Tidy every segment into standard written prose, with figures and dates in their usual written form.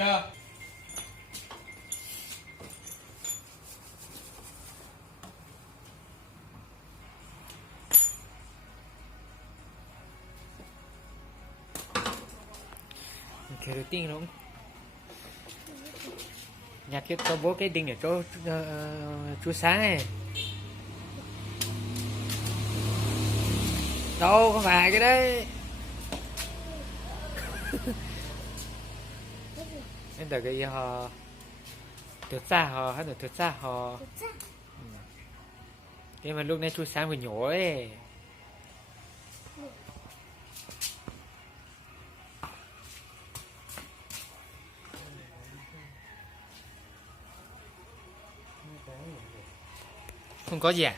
kìa. Kiểu đầu tiên luôn. Nhặt cái có bố cái đinh ở chỗ chú sáng này. Đâu không phải cái đấy. Em đợi cái họ thực ra họ hay là thực ra họ cái mà lúc này chú sáng vừa nhổ ấy. Không có gì à?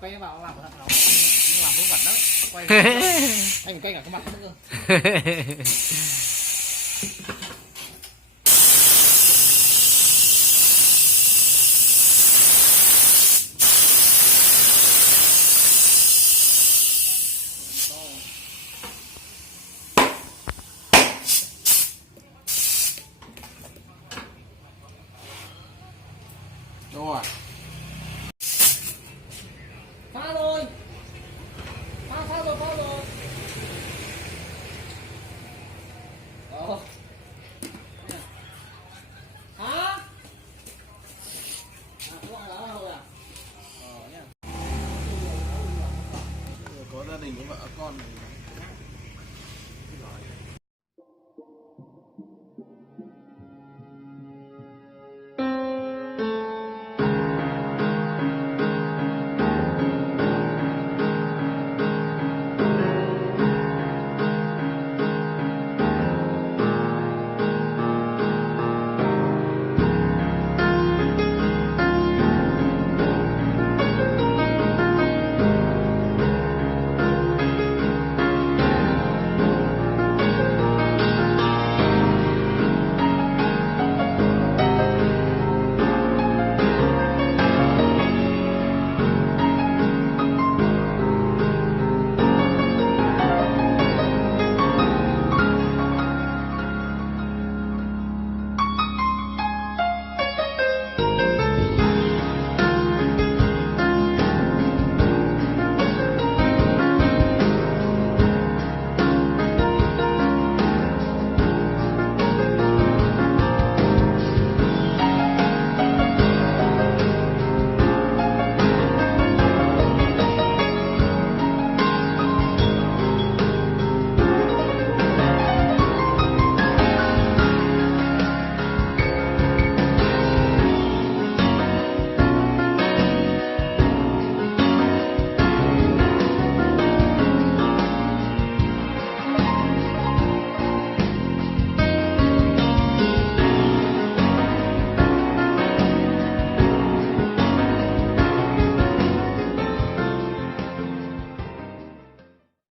Quay vào làm thật nó làm vướng vẩn đó. Quay anh quay cả cái mặt nữa cơ. Rồi. Phá rồi. Phá rồi, phá rồi. Hả? À, có ai đá rồi à? Nhá. Có gia đình có vợ con này.